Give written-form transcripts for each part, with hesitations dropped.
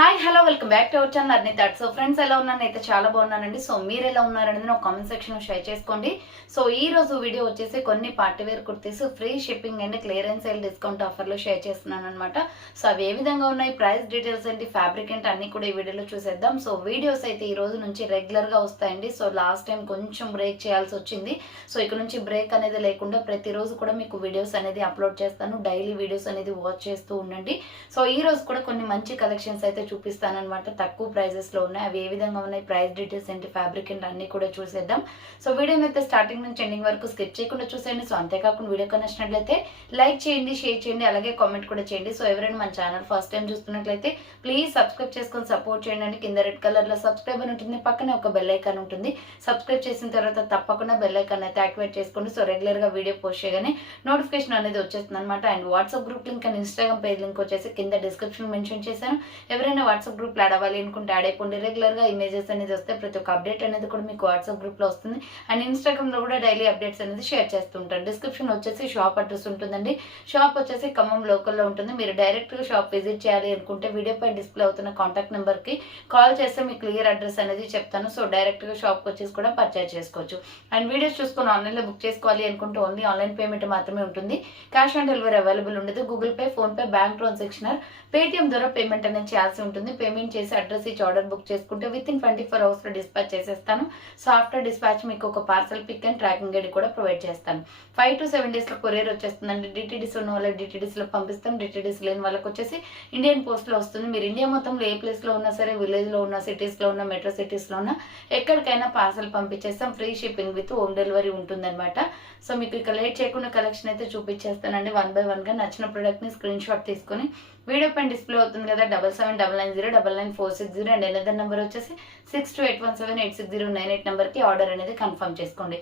Hi hello welcome back to our channel Arni thought. So friends ఎలా ఉన్నాను అయితే చాలా బాగున్నానండి. సో మీరు ఎలా ఉన్నారనేది నాకు కామెంట్ సెక్షన్ లో షేర్ చేసుకోండి. సో ఈ రోజు వీడియో వచ్చేసి కొన్ని party wear kurtis free shipping and clearance sale discount offer లో షేర్ చేస్తున్నాను అనమాట. సో అవి ఏ విధంగా ఉన్నాయి, ప్రైస్ డీటెయిల్స్ ఏంటి, ఫ్యాబ్రిక్ ఏంటి అన్ని కూడా ఈ వీడియోలో చూసేద్దాం. సో వీడియోస్ అయితే ఈ రోజు నుంచి రెగ్యులర్ గా వస్తాయండి. సో లాస్ట్ టైం కొంచెం బ్రేక్ చేయాల్సి వచ్చింది. సో ఇక నుంచి బ్రేక్ అనేది లేకుండా ప్రతిరోజు కూడా మీకు వీడియోస్ అనేది అప్లోడ్ చేస్తాను. డైలీ వీడియోస్ అనేది వాచ్ చేస్తూ ఉండండి. సో ఈ రోజు కూడా కొన్ని మంచి కలెక్షన్స్ అయితే చూపిస్తానన్నమాట. తక్కువ ప్రైజెస్ లో ఉన్నాయి. అవి ఏ విధంగా ఉన్నాయి, ప్రైస్ డీటెయిల్స్ ఏంటి, ఫ్యాబ్రిక్ ఏంటి అన్ని కూడా చూసేద్దాం. సో వీడియోని అయితే స్టార్టింగ్ నుంచి ఎండింగ్ వరకు స్కిప్ చేయకుండా చూసేయండి. సో అంతేకాకుండా వీడియో నచ్చినట్లయితే లైక్ చేయండి, షేర్ చేయండి, అలాగే కామెంట్ కూడా చేయండి. సో ఎవరైనా మన ఛానల్ ఫస్ట్ టైం చూస్తున్నట్లయితే ప్లీజ్ సబ్స్క్రైబ్ చేసుకొని సపోర్ట్ చేయండి. కింద రెడ్ కలర్ లో సబ్స్క్రైబ్ అని ఉంటుంది, పక్కనే ఒక బెల్ ఐకాన్ ఉంటుంది. సబ్స్క్రైబ్ చేసిన తర్వాత తప్పకుండా బెల్ ఐకాన్ అయితే యాక్టివేట్ చేసుకోండి. సో రెగ్యులర్ గా వీడియో పోస్ట్ చేయగానే నోటిఫికేషన్ అనేది వచ్చేస్తుంది అనమాట. And WhatsApp group link and Instagram page link వచ్చేసి కింద డిస్క్రిప్షన్ మెన్షన్ చేశాను. ఎవరైనా వాట్సాప్ గ్రూప్ యాడ్ అవ్వాలి అనుకుంటే యాడ్ అయిపోండి. రెగ్యులర్ గా ఇమేజెస్ అనేది వస్తే ప్రతి ఒక్క అప్డేట్ అనేది కూడా మీకు వాట్సాప్ గ్రూప్ లో వస్తుంది. అండ్ ఇన్స్టాగ్రామ్ లో కూడా డైలీ అప్డేట్స్ అనేది షేర్ చేస్తుంటాను. డిస్క్రిప్షన్ వచ్చేసి షాప్ అడ్రస్ ఉంటుందండి. షాప్ వచ్చేసి ఖమ్మం లోకల్లో ఉంటుంది. మీరు డైరెక్ట్ గా షాప్ విజిట్ చేయాలి అనుకుంటే వీడియో పై డిస్ప్లే అవుతున్న కాంటాక్ట్ నెంబర్ కి కాల్ చేస్తే మీకు క్లియర్ అడ్రస్ అనేది చెప్తాను. సో డైరెక్ట్ గా షాప్ వచ్చేసి కూడా పర్చేజ్ చేసుకోవచ్చు. అండ్ వీడియోస్ చూసుకొని ఆన్లైన్ లో బుక్ చేసుకోవాలి అనుకుంటే ఓన్లీ ఆన్లైన్ పేమెంట్ మాత్రమే ఉంటుంది. క్యాష్ ఆన్ డెలివరీ అవైలబుల్ ఉండదు. Google Pay, PhonePe, bank transaction, Paytm ద్వారా పేమెంట్ అనేది చేయాల్సి ఉంటుంది. పేమెంట్ చేసి అడ్రస్ ఇచ్చి ఆర్డర్ బుక్ చేసుకుంటే విత్ ఇన్ 24 hours లో డిస్పాచ్ చేసేస్తాను. సో ఆఫ్టర్ డిస్పాచ్ మీకు ఒక parcel pick and tracking guide కూడా ప్రొవైడ్ చేస్తాను. 5 to 7 days లో కొరియర్ వచ్చేస్తుందండి. డిటిడిస్ ఉన్న వాళ్ళకి డిటిడిస్ లో పంపిస్తాం. డిటిడిస్ లేని వాళ్ళకి వచ్చేసి ఇండియన్ పోస్ట్ లో వస్తుంది. మీరు ఇండియా మొత్తంలో ఏ ప్లేస్ లో ఉన్నా సరే, విలేజ్ లో ఉన్న, సిటీస్ లో ఉన్న, మెట్రో సిటీస్ లో ఉన్న ఎక్కడికైనా పార్సల్ పంపించేస్తాం. Free shipping with home delivery ఉంటుందన్నమాట. సో మీకు ఇక లేట్ చేయకుండా కలెక్షన్ అయితే చూపించేస్తానండి. 1 by 1 గా నచ్చిన ప్రొడక్ట్ ని స్క్రీన్ షాట్ తీసుకొని వీడియో పైన డిస్ప్లే అవుతుంది కదా 7799099460 అండ్ ఎనదర్ నెంబర్ వచ్చేసి 6281786098 నెంబర్ కి ఆర్డర్ అనేది కన్ఫర్మ్ చేసుకోండి.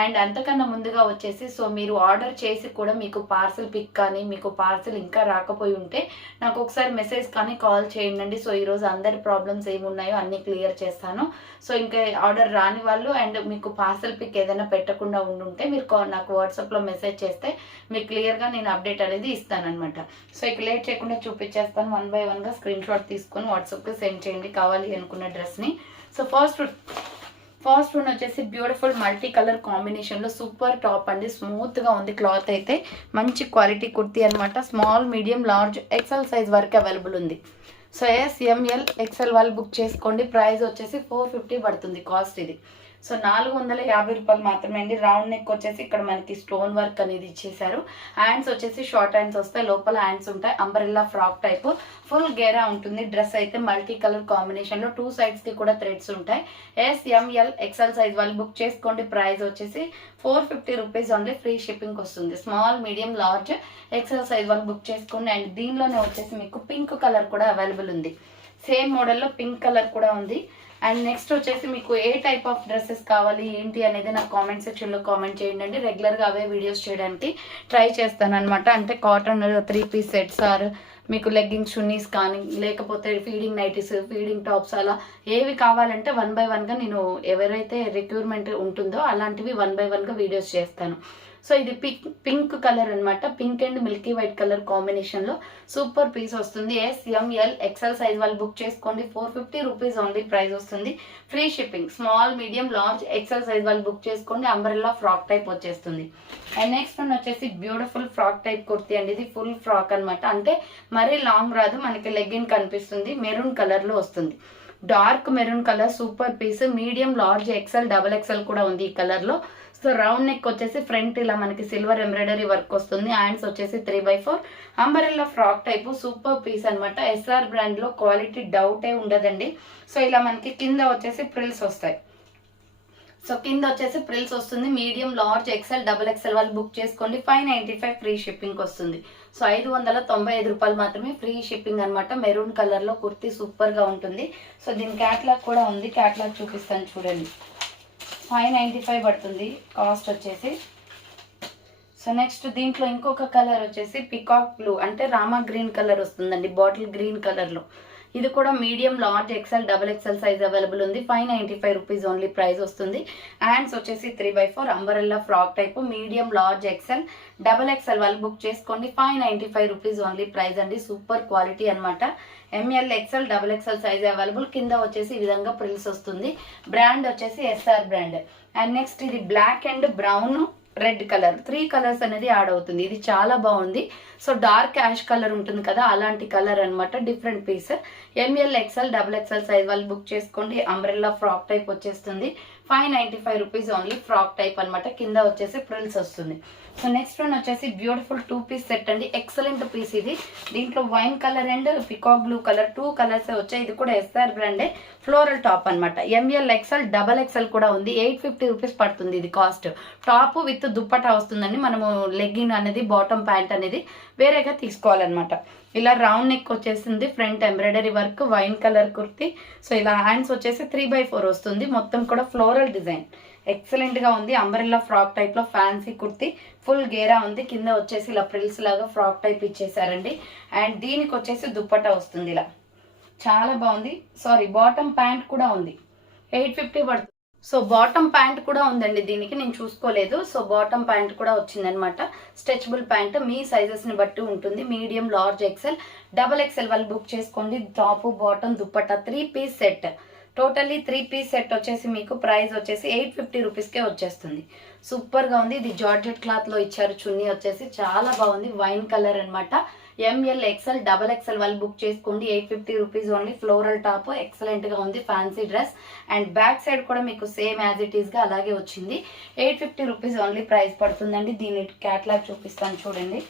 అండ్ అంతకన్నా ముందుగా వచ్చేసి సో మీరు ఆర్డర్ చేసి కూడా మీకు పార్సల్ పిక్ కానీ మీకు పార్సల్ ఇంకా రాకపోయి ఉంటే నాకు ఒకసారి మెసేజ్ కానీ కాల్ చేయండి. సో ఈరోజు అందరి ప్రాబ్లమ్స్ ఏమున్నాయో అన్ని క్లియర్ చేస్తాను. సో ఇంకా ఆర్డర్ రాని వాళ్ళు అండ్ మీకు పార్సల్ పిక్ ఏదైనా పెట్టకుండా ఉండుంటే మీరు నాకు వాట్సాప్లో మెసేజ్ చేస్తే మీకు క్లియర్గా నేను అప్డేట్ అనేది ఇస్తానన్నమాట. సో ఇక లేట్ చేయకుండా చూపించేస్తాను. 1 by 1 గా స్క్రీన్ షాట్ తీసుకొని వాట్సాప్కి సెండ్ చేయండి కావాలి అనుకున్న డ్రెస్ని. సో ఫస్ట్ వన్ వచ్చేసి బ్యూటిఫుల్ మల్టీ కలర్ కాంబినేషన్ లో సూపర్ టాప్ అండి. స్మూత్ గా ఉంది క్లాత్ అయితే. మంచి క్వాలిటీ కుర్తీ అనమాట. Small, medium, large, XL size వరకు అవైలబుల్ ఉంది. సో SML XL వాళ్ళు బుక్ చేసుకోండి. ప్రైస్ వచ్చేసి 450 పడుతుంది కాస్ట్ ఇది. సో 450 రూపాయలు మాత్రమే అండి. రౌండ్ నెక్ వచ్చేసి ఇక్కడ మనకి స్టోన్ వర్క్ అనేది ఇచ్చేసారు. హ్యాండ్స్ వచ్చేసి షార్ట్ హ్యాండ్స్ వస్తాయి, లోపల హ్యాండ్స్ ఉంటాయి. అంబ్రెల్లా ఫ్రాక్ టైప్ ఫుల్ గేరా ఉంటుంది. డ్రెస్ అయితే మల్టీ కలర్ కాంబినేషన్ లో 2 sides కి కూడా థ్రెడ్స్ ఉంటాయి. SML XL సైజ్ వాళ్ళు బుక్ చేసుకోండి. ప్రైస్ వచ్చేసి 450 రూపీస్ ఓన్లీ. ఫ్రీ షిప్పింగ్ వస్తుంది. Small, medium, large, XL size వాళ్ళు బుక్ చేసుకోండి. అండ్ దీనిలోనే వచ్చేసి మీకు పింక్ కలర్ కూడా అవైలబుల్ ఉంది. సేమ్ మోడల్లో పింక్ కలర్ కూడా ఉంది. అండ్ నెక్స్ట్ వచ్చేసి మీకు ఏ టైప్ ఆఫ్ డ్రెస్సెస్ కావాలి ఏంటి అనేది నాకు కామెంట్ సెక్షన్లో కామెంట్ చేయండి. రెగ్యులర్గా అవే వీడియోస్ చేయడానికి ట్రై చేస్తాను అనమాట. అంటే కాటన్ 3 piece సెట్స్ ఆర్ మీకు లెగ్గింగ్స్, చున్నీస్ కానీ లేకపోతే ఫీడింగ్ నైటీస్, ఫీడింగ్ టాప్స్ అలా ఏవి కావాలంటే 1 by 1 గా నేను ఎవరైతే రిక్రూట్మెంట్ ఉంటుందో అలాంటివి 1 by 1 గా వీడియోస్ చేస్తాను. సో ఇది పింక్ కలర్ అనమాట. Pink and milky white colour combination లో సూపర్ పీస్ వస్తుంది. SML XL సైజ్ వాళ్ళు బుక్ చేసుకోండి. 450 రూపీస్ ఓన్లీ ప్రైస్ వస్తుంది. Free shipping. Small, medium, large, XL size వాళ్ళు బుక్ చేసుకోండి. అంబ్రెల్లా ఫ్రాక్ టైప్ వచ్చేస్తుంది. అండ్ నెక్స్ట్ వన్ వచ్చేసి బ్యూటిఫుల్ ఫ్రాక్ టైప్ కుర్తీ అండి. ఇది ఫుల్ ఫ్రాక్ అనమాట. అంటే మరీ లాంగ్ రాదు, మనకి లెగ్గిన్ కనిపిస్తుంది. మెరూన్ కలర్ లో వస్తుంది. Dark maroon colour super piece. Medium, large, XL, XXL కూడా ఉంది ఈ కలర్ లో. సో రౌండ్ నెక్ వచ్చేసి ఫ్రంట్ ఇలా మనకి సిల్వర్ ఎంబ్రాయిడరీ వర్క్ వస్తుంది. హ్యాండ్స్ వచ్చేసి 3 by 4 umbrella frock type super piece అనమాట. SR బ్రాండ్ లో క్వాలిటీ డౌటే ఉండదండి. సో ఇలా మనకి కింద వచ్చేసి ప్రిల్స్ వస్తాయి. సో కింద వచ్చేసి ప్రిల్స్ వస్తుంది. మీడియం, లార్జ్, XL, XXL వాళ్ళు బుక్ చేసుకోండి. 595 ఫ్రీ షిప్పింగ్ వస్తుంది. సో 595 రూపాయలు మాత్రమే ఫ్రీ షిప్పింగ్ అనమాట. మెరూన్ కలర్ లో కుర్తీ సూపర్ గా ఉంటుంది. సో దీని క్యాట్లాగ్ కూడా ఉంది. క్యాట్లాగ్ చూపిస్తాను చూడండి. 595 పడుతుంది కాస్ట్ వచ్చేసి. సో నెక్స్ట్ దీంట్లో ఇంకొక కలర్ వచ్చేసి పికాక్ బ్లూ అంటే రామా గ్రీన్ కలర్ వస్తుందండి. బాటిల్ గ్రీన్ కలర్ లో ఇది కూడా medium, large, XL, double XL size available ఉంది. 595 రూపీస్ ఓన్లీ ప్రైస్ వస్తుంది. హ్యాండ్స్ వచ్చేసి 3/4 umbrella frock type, medium, large, XL, double XL వాళ్ళు బుక్ చేసుకోండి. 595 రూపీస్ ఓన్లీ ప్రైస్ అండి. సూపర్ క్వాలిటీ అనమాట. M L, XL, double XL size available. కింద వచ్చేసి ఈ విధంగా ప్రిల్స్ వస్తుంది. బ్రాండ్ వచ్చేసి ఎస్ఆర్ బ్రాండ్. అండ్ నెక్స్ట్ ఇది black and brown, red colour, 3 colours అనేది యాడ్ అవుతుంది. ఇది చాలా బాగుంది. సో డార్క్ యాష్ కలర్ ఉంటుంది కదా, అలాంటి కలర్ అనమాట. Different piece. M L, XL, double XL size వాళ్ళు బుక్ చేసుకోండి. అంబ్రెల్లా ఫ్రాక్ టైప్ వచ్చేస్తుంది. 595 రూపీస్ ఓన్లీ ఫ్రాక్ టైప్ అనమాట. కింద వచ్చేసి ప్రిల్స్ వస్తుంది. సో నెక్స్ట్ వన్ వచ్చేసి బ్యూటిఫుల్ 2 పీస్ సెట్ అండి. ఎక్సలెంట్ పీస్ ఇది. దీంట్లో wine colour and peacock blue colour 2 colours వచ్చాయి. ఇది కూడా ఎస్ఆర్ బ్రాండే. ఫ్లోరల్ టాప్ అనమాట. ఎంఎల్, ఎక్సెల్, డబల్ ఎక్సెల్ కూడా ఉంది. 850 రూపీస్ పడుతుంది ఇది కాస్ట్. టాప్ విత్ దుప్పటా వస్తుందండి. మనము లెగ్గిన్ అనేది, బాటమ్ ప్యాంట్ అనేది వేరేగా తీసుకోవాలన్నమాట. ఇలా రౌండ్ నెక్ వచ్చేసింది. Front embroidery work, wine colour kurti. So ఇలా హ్యాండ్స్ వచ్చేసి 3/4 వస్తుంది. మొత్తం కూడా ఫ్లోరల్ డిజైన్ ఎక్సలెంట్ గా ఉంది. అంబ్రెల్లా ఫ్రాక్ టైప్ లో ఫ్యాన్సీ కుర్తి, ఫుల్ గేరా ఉంది. కింద వచ్చేసి ఇలా ప్రిల్స్ లాగా ఫ్రాక్ టైప్ ఇచ్చేసారండి. అండ్ దీనికి వచ్చేసి దుప్పటా వస్తుంది. ఇలా చాలా బాగుంది. సారీ, బాటమ్ ప్యాంట్ కూడా ఉంది. 850 పడుతుంది. సో బాటమ్ ప్యాంట్ కూడా ఉందండి దీనికి, నేను చూసుకోలేదు. సో బాటమ్ ప్యాంట్ కూడా వచ్చిందనమాట. స్ట్రెచబుల్ ప్యాంట్ మీ సైజెస్ ని బట్టి ఉంటుంది. Medium, large, XL, double XL వాళ్ళు బుక్ చేసుకోండి. Top, bottom, dupatta 3 piece set. Totally 3 piece set వచ్చేసి మీకు ప్రైస్ వచ్చేసి 850 రూపీస్కే వచ్చేస్తుంది. సూపర్గా ఉంది. ఇది జార్జెట్ క్లాత్లో ఇచ్చారు. చున్నీ వచ్చేసి చాలా బాగుంది. వైన్ కలర్ అనమాట. ఎంఎల్, ఎక్సెల్, డబల్ ఎక్సెల్ వాళ్ళు బుక్ చేసుకోండి. 850 రూపీస్ ఓన్లీ. ఫ్లోరల్ టాప్ ఎక్సలెంట్గా ఉంది. Fancy dress. And back side కూడా మీకు సేమ్ యాజ్ ఇట్ ఈస్గా అలాగే వచ్చింది. 850 రూపీస్ ఓన్లీ ప్రైస్ పడుతుందండి. దీని క్యాట్లాగ్ చూపిస్తాను చూడండి.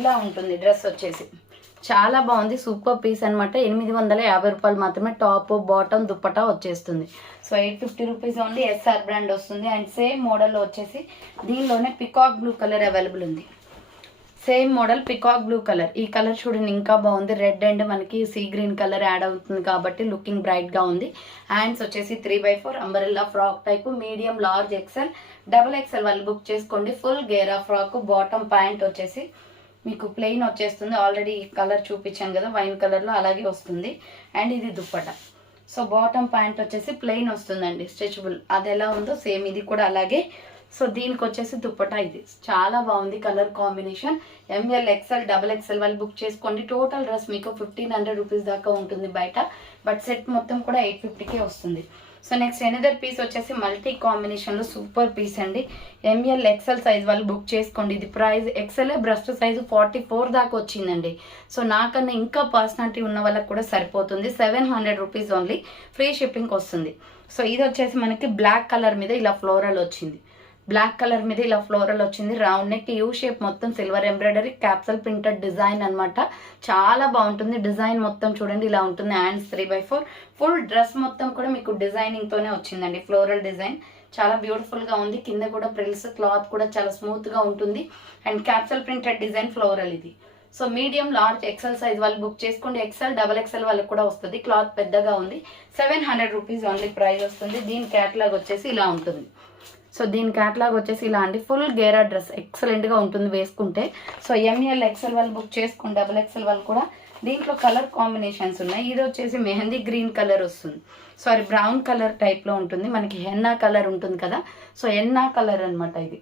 ఇలా ఉంటుంది డ్రెస్ వచ్చేసి. చాలా బాగుంది. సూపర్ పీస్ అనమాట. 850 రూపాయలు మాత్రమే. టాప్, బాటమ్, దుప్పటా వచ్చేస్తుంది. So 850 rupees only. SR brand వస్తుంది. అండ్ సేమ్ మోడల్లో వచ్చేసి దీనిలోనే పికాక్ బ్లూ కలర్ అవైలబుల్ ఉంది. Same model peacock blue colour. ఈ కలర్ చూడండి ఇంకా బాగుంది. రెడ్ అండ్ మనకి సీ గ్రీన్ కలర్ యాడ్ అవుతుంది కాబట్టి లుకింగ్ బ్రైట్ గా ఉంది. హ్యాండ్స్ వచ్చేసి 3/4 umbrella frock type, medium, large, XL, double XL వాళ్ళు బుక్ చేసుకోండి. ఫుల్ గేరా ఫ్రాక్. బాటమ్ ప్యాంట్ వచ్చేసి మీకు ప్లెయిన్ వచ్చేస్తుంది. ఆల్రెడీ ఈ కలర్ చూపించాను కదా, వైన్ కలర్లో అలాగే వస్తుంది. అండ్ ఇది దుప్పట. సో బాటమ్ ప్యాంట్ వచ్చేసి ప్లెయిన్ వస్తుందండి, స్ట్రెచబుల్. అది ఎలా ఉందో సేమ్ ఇది కూడా అలాగే. సో దీనికి వచ్చేసి దుప్పటా. ఇది చాలా బాగుంది colour combination. M L, XL, double XL వాళ్ళు బుక్ చేసుకోండి. టోటల్ డ్రెస్ మీకు 1500 రూపీస్ దాకా ఉంటుంది బయట. బట్ సెట్ మొత్తం కూడా 850కే వస్తుంది. సో నెక్స్ట్ ఎనదర్ పీస్ వచ్చేసి మల్టీ కాంబినేషన్లో సూపర్ పీస్ అండి. ఎంఎల్, ఎక్సెల్ సైజ్ వాళ్ళు బుక్ చేసుకోండి. ఇది ప్రైస్ ఎక్సెల్ బ్రస్ట్ సైజు 44 దాకా వచ్చిందండి. సో నాకన్నా ఇంకా పర్సనాలిటీ ఉన్న వాళ్ళకి కూడా సరిపోతుంది. 700 రూపీస్ ఓన్లీ. ఫ్రీ షిప్పింగ్ వస్తుంది. సో ఇది వచ్చేసి మనకి బ్లాక్ కలర్ మీద ఇలా ఫ్లోరల్ వచ్చింది. బ్లాక్ కలర్ మీద ఇలా ఫ్లోరల్ వచ్చింది. రౌండ్ నెక్, యూ షేప్, మొత్తం silver embroidery, capsule printed design అనమాట. చాలా బాగుంటుంది. డిజైన్ మొత్తం చూడండి ఇలా ఉంటుంది. హ్యాండ్స్ 3/4. ఫుల్ డ్రెస్ మొత్తం కూడా మీకు డిజైనింగ్ తోనే వచ్చిందండి. ఫ్లోరల్ డిజైన్ చాలా బ్యూటిఫుల్ గా ఉంది. కింద కూడా ప్రిల్స్, క్లాత్ కూడా చాలా స్మూత్ గా ఉంటుంది. And capsule printed design floral ఇది. So medium, large, XL size వాళ్ళు బుక్ చేసుకోండి. ఎక్సెల్, డబల్ ఎక్సెల్ వాళ్ళకి కూడా వస్తుంది. క్లాత్ పెద్దగా ఉంది. 700 రూపీస్ ఓన్లీ ప్రైస్ వస్తుంది. దీని క్యాటలాగ్ వచ్చేసి ఇలా ఉంటుంది. సో దీని క్యాటలాగ్ వచ్చేసి ఇలా అండి. ఫుల్ గేరా డ్రెస్ ఎక్సలెంట్గా ఉంటుంది వేసుకుంటే. సో ఎంఎల్, ఎక్సెల్ వాళ్ళు బుక్ చేసుకోండి. డబల్ ఎక్సెల్ వాళ్ళు కూడా. దీంట్లో కలర్ కాంబినేషన్స్ ఉన్నాయి. ఇది వచ్చేసి మెహందీ గ్రీన్ కలర్ వస్తుంది. సారీ, బ్రౌన్ కలర్ టైప్లో ఉంటుంది. మనకి హెన్నా కలర్ ఉంటుంది కదా, సో హెన్నా కలర్ అనమాట. ఇది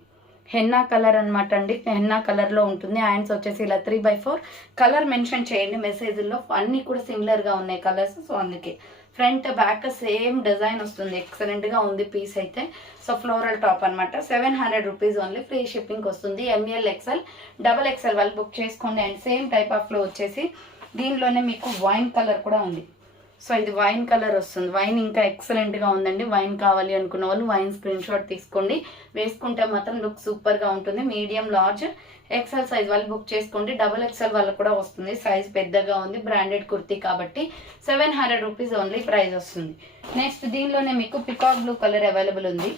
హెన్నా కలర్ అనమాట అండి. హెన్నా కలర్లో ఉంటుంది. హ్యాండ్స్ వచ్చేసి ఇలా 3/4. కలర్ మెన్షన్ చేయండి మెసేజ్లో. అన్నీ కూడా సిమిలర్గా ఉన్నాయి కలర్స్. సో అందుకే ఫ్రంట్, బ్యాక్ సేమ్ డిజైన్ వస్తుంది. ఎక్సలెంట్గా ఉంది పీస్ అయితే. సో ఫ్లోరల్ టాప్ అనమాట. 700 రూపీస్ ఓన్లీ. ఫ్రీ షిప్పింగ్ వస్తుంది. ఎంఎల్, ఎక్సెల్, డబల్ ఎక్సెల్ వాళ్ళు బుక్ చేసుకోండి. అండ్ సేమ్ టైప్ ఆఫ్లో వచ్చేసి దీనిలోనే మీకు వైన్ కలర్ కూడా ఉంది. సో ఇది వైన్ కలర్ వస్తుంది. వైన్ ఇంకా ఎక్సలెంట్గా ఉందండి. వైన్ కావాలి అనుకున్న వాళ్ళు వైన్ స్క్రీన్ షాట్ తీసుకోండి. వేసుకుంటే మాత్రం లుక్ సూపర్గా ఉంటుంది. మీడియం, లార్జ్, ఎక్సెల్ సైజ్ వాళ్ళు బుక్ చేసుకోండి. డబుల్ ఎక్సెల్ వాళ్ళకు కూడా వస్తుంది. సైజ్ పెద్దగా ఉంది. బ్రాండెడ్ కుర్తీ కాబట్టి 700 రూపీస్ ఓన్లీ ప్రైస్ వస్తుంది. నెక్స్ట్ దీనిలోనే మీకు పికాక్ బ్లూ కలర్ అవైలబుల్ ఉంది.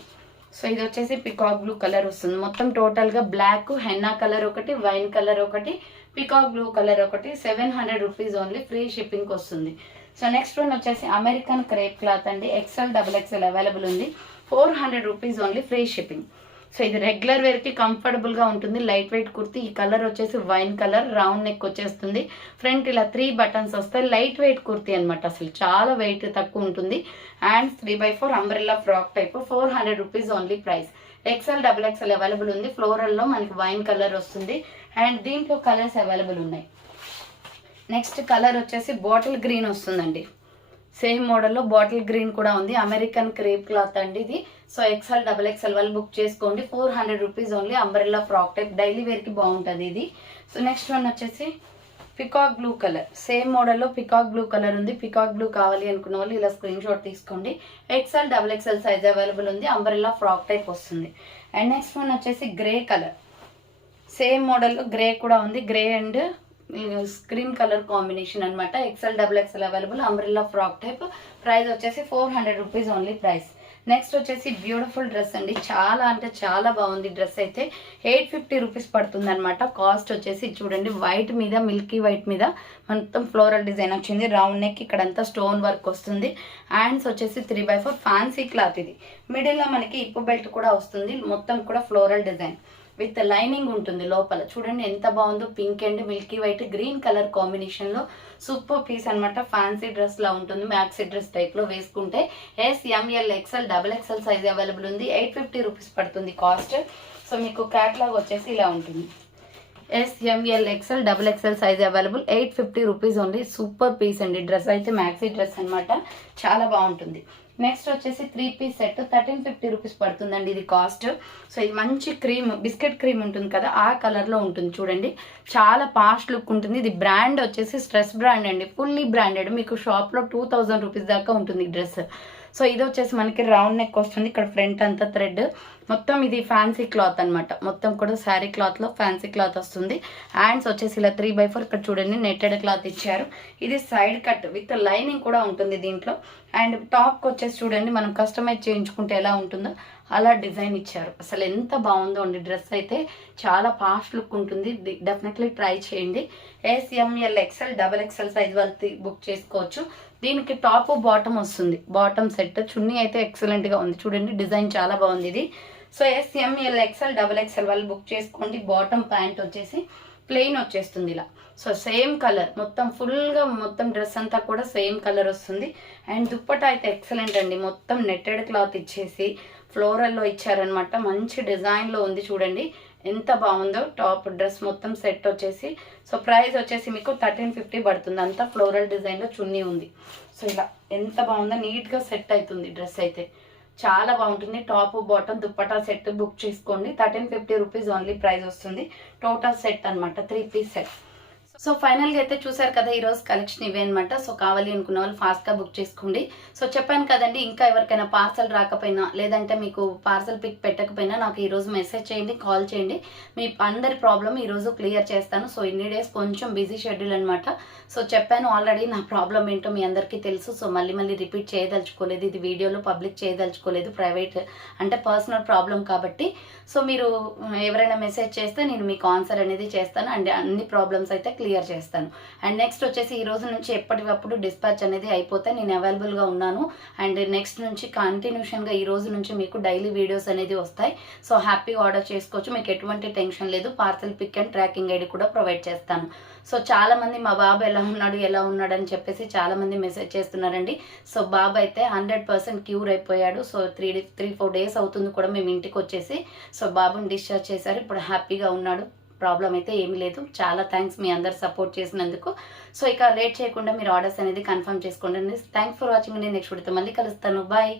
సో ఇది వచ్చేసి పికాక్ బ్లూ కలర్ వస్తుంది. మొత్తం టోటల్గా బ్లాక్, హెన్నా కలర్ ఒకటి, వైన్ కలర్ ఒకటి, పికాక్ బ్లూ కలర్ ఒకటి. 700 రూపీస్ ఓన్లీ. ఫ్రీ షిప్పింగ్ వస్తుంది. సో నెక్స్ట్ వన్ వచ్చేసి అమెరికన్ క్రేప్ క్లాత్ అండి. ఎక్సెల్, డబుల్ ఎక్సెల్ అవైలబుల్ ఉంది. 400 rupees only. Free shipping. So ఇది రెగ్యులర్ వేర్కి కంఫర్టబుల్గా ఉంటుంది. Light weight kurti. ఈ కలర్ వచ్చేసి వైన్ కలర్, రౌండ్ నెక్ వచ్చేస్తుంది. ఫ్రంట్ ఇలా 3 బటన్స్ వస్తాయి. లైట్ వెయిట్ కుర్తీ అనమాట, అసలు చాలా వెయిట్ తక్కువ ఉంటుంది. And 3/4 umbrella frock type, 400 rupees only price. XL double XL available ఉంది. ఫ్లోరల్లో మనకి వైన్ కలర్ వస్తుంది. అండ్ దీంట్లో కలర్స్ అవైలబుల్ ఉన్నాయి. నెక్స్ట్ కలర్ వచ్చేసి బాటిల్ గ్రీన్ వస్తుందండి. సేమ్ మోడల్లో బాటిల్ గ్రీన్ కూడా ఉంది. అమెరికన్ క్రేప్ క్లాత్ అండి ఇది. సో ఎక్సెల్ డబుల్ ఎక్సెల్ వాళ్ళు బుక్ చేసుకోండి. 400 rupees only. Umbrella frock type, daily వేర్కి బాగుంటుంది ఇది. సో నెక్స్ట్ వన్ వచ్చేసి పికాక్ బ్లూ కలర్. సేమ్ మోడల్లో పికాక్ బ్లూ కలర్ ఉంది. పికాక్ బ్లూ కావాలి అనుకున్న వాళ్ళు ఇలా స్క్రీన్ షాట్ తీసుకోండి. XL double XL size available ఉంది. అంబ్రెల్లా ఫ్రాక్ టైప్ వస్తుంది. అండ్ నెక్స్ట్ వన్ వచ్చేసి గ్రే కలర్. సేమ్ మోడల్లో గ్రే కూడా ఉంది. Grey and screen colour combination అనమాట. XL double XL available. Umbrella frock type. Price వచ్చేసి 400 రూపీస్ ఓన్లీ ప్రైస్. నెక్స్ట్ వచ్చేసి beautiful dress అండి. చాలా అంటే చాలా బాగుంది డ్రెస్ అయితే. 850 రూపీస్ పడుతుంది అనమాట. కాస్ట్ వచ్చేసి చూడండి, వైట్ మీద మిల్కీ వైట్ మీద మొత్తం ఫ్లోరల్ డిజైన్ వచ్చింది. రౌండ్ నెక్, ఇక్కడంతా స్టోన్ వర్క్ వస్తుంది. హ్యాండ్స్ వచ్చేసి 3/4 ఫ్యాన్సీ క్లాత్ ఇది. మిడిల్లో మనకి ఇప్పు బెల్ట్ కూడా వస్తుంది. మొత్తం కూడా ఫ్లోరల్ డిజైన్ విత్ లైనింగ్ ఉంటుంది లోపల. చూడండి ఎంత బాగుందో. Pink and milky white green colour కాంబినేషన్లో సూపర్ పీస్ అనమాట. ఫ్యాన్సీ డ్రెస్ లా ఉంటుంది. మ్యాక్సీ డ్రెస్ టైప్లో వేసుకుంటే. SML XL double XL size available ఉంది. 850 రూపీస్ పడుతుంది కాస్ట్. సో మీకు క్యాట్లాగ్ వచ్చేసి ఇలా ఉంటుంది. SML XL double XL size available. 850 rupees only. Super piece అండి. డ్రెస్ అయితే మ్యాక్సీ డ్రెస్ అనమాట. చాలా బాగుంటుంది. నెక్స్ట్ వచ్చేసి 3 పీస్ సెట్ 1350 రూపీస్ పడుతుందండి ఇది కాస్ట్. సో ఇది మంచి క్రీమ్, బిస్కెట్ క్రీమ్ ఉంటుంది కదా, ఆ కలర్లో ఉంటుంది. చూడండి చాలా పాస్ట్ లుక్ ఉంటుంది. ఇది బ్రాండ్ వచ్చేసి స్ట్రెస్ బ్రాండ్ అండి. Fully branded. మీకు షాప్లో 2000 రూపీస్ దాకా ఉంటుంది డ్రెస్. సో ఇది వచ్చేసి మనకి రౌండ్ నెక్ వస్తుంది. ఇక్కడ ఫ్రంట్ అంతా థ్రెడ్. మొత్తం ఇది ఫ్యాన్సీ క్లాత్ అనమాట. మొత్తం కూడా శారీ క్లాత్లో ఫ్యాన్సీ క్లాత్ వస్తుంది. హ్యాండ్స్ వచ్చేసి ఇలా 3/4. ఇక్కడ చూడండి నెట్టెడ్ క్లాత్ ఇచ్చారు. ఇది సైడ్ కట్ విత్ లైనింగ్ కూడా ఉంటుంది దీంట్లో. అండ్ టాప్కి వచ్చేసి చూడండి మనం కస్టమైజ్ చేయించుకుంటే ఎలా ఉంటుందో అలా డిజైన్ ఇచ్చారు. అసలు ఎంత బాగుందో అండి డ్రెస్ అయితే. చాలా ఫాస్ట్ లుక్ ఉంటుంది. డెఫినెట్లీ ట్రై చేయండి. SML XL double XL size వాళ్ళకి బుక్ చేసుకోవచ్చు. దీనికి టాప్ బాటమ్ వస్తుంది. Bottom set. చున్నీ అయితే ఎక్సలెంట్గా ఉంది. చూడండి డిజైన్ చాలా బాగుంది ఇది. So SML XL double XL వాళ్ళు బుక్ చేసుకోండి. బాటమ్ ప్యాంట్ వచ్చేసి ప్లెయిన్ వచ్చేస్తుంది ఇలా. సో సేమ్ కలర్ మొత్తం ఫుల్గా మొత్తం డ్రెస్ అంతా కూడా సేమ్ కలర్ వస్తుంది. అండ్ దుప్పటా అయితే ఎక్సలెంట్ అండి. మొత్తం నెట్టెడ్ క్లాత్ ఇచ్చేసి ఫ్లోరల్లో ఇచ్చారనమాట. మంచి డిజైన్లో ఉంది. చూడండి ఎంత బాగుందో. టాప్ డ్రెస్ మొత్తం సెట్ వచ్చేసి. సో ప్రైస్ వచ్చేసి మీకు 1350 పడుతుంది. అంతా ఫ్లోరల్ డిజైన్లో చున్నీ ఉంది. సో ఇలా ఎంత బాగుందో. నీట్గా సెట్ అవుతుంది డ్రెస్ అయితే. చాలా బాగుంటుంది. Top bottom dupatta set book చేసుకోండి. 1350 రూపీస్ ఓన్లీ ప్రైస్ వస్తుంది. టోటల్ సెట్ అనమాట. 3 పీస్ సెట్. సో ఫైనల్గా అయితే చూసారు కదా ఈరోజు కలెక్షన్ ఇవే అనమాట. సో కావాలి అనుకున్న వాళ్ళు ఫాస్ట్గా బుక్ చేసుకోండి. సో చెప్పాను కదండి, ఇంకా ఎవరికైనా పార్సల్ రాకపోయినా లేదంటే మీకు పార్సల్ పిక్ పెట్టకపోయినా నాకు ఈరోజు మెసేజ్ చేయండి, కాల్ చేయండి. మీ అందరి ప్రాబ్లం ఈరోజు క్లియర్ చేస్తాను. సో ఇన్ని డేస్ కొంచెం బిజీ షెడ్యూల్ అనమాట. సో చెప్పాను ఆల్రెడీ నా ప్రాబ్లం ఏంటో మీ అందరికీ తెలుసు. సో మళ్ళీ రిపీట్ చేయదలుచుకోలేదు. ఇది వీడియోలో పబ్లిక్ చేయదలుచుకోలేదు. ప్రైవేట్ అంటే పర్సనల్ ప్రాబ్లం కాబట్టి. సో మీరు ఎవరైనా మెసేజ్ చేస్తే నేను మీకు ఆన్సర్ అనేది చేస్తాను. అండ్ అన్ని ప్రాబ్లమ్స్ అయితే క్లియర్ చేస్తాను. అండ్ నెక్స్ట్ వచ్చేసి ఈ రోజు నుంచి ఎప్పటికప్పుడు డిస్పాచ్ అనేది అయిపోతే నేను అవైలబుల్గా ఉన్నాను. అండ్ నెక్స్ట్ నుంచి కంటిన్యూషన్గా ఈ రోజు నుంచి మీకు డైలీ వీడియోస్ అనేది వస్తాయి. సో హ్యాపీగా ఆర్డర్ చేసుకోవచ్చు. మీకు ఎటువంటి టెన్షన్ లేదు. Parcel pick and tracking ID కూడా ప్రొవైడ్ చేస్తాను. సో చాలామంది మా బాబు ఎలా ఉన్నాడు అని చెప్పేసి చాలామంది మెసేజ్ చేస్తున్నారండి. సో బాబు అయితే 100% క్యూర్ అయిపోయాడు. సో 3-4 డేస్ అవుతుంది కూడా మేము ఇంటికి వచ్చేసి. సో బాబుని డిశ్చార్జ్ చేశారు. ఇప్పుడు హ్యాపీగా ఉన్నాడు. ప్రాబ్లం అయితే ఏమీ లేదు. చాలా థ్యాంక్స్ మీ అందరు సపోర్ట్ చేసినందుకు. సో ఇక లేట్ చేయకుండా మీరు ఆర్డర్స్ అనేది కన్ఫర్మ్ చేసుకోండి. Thanks for watching. నేను నెక్స్ట్ వీడియోతో మళ్ళీ కలుస్తాను. బాయ్.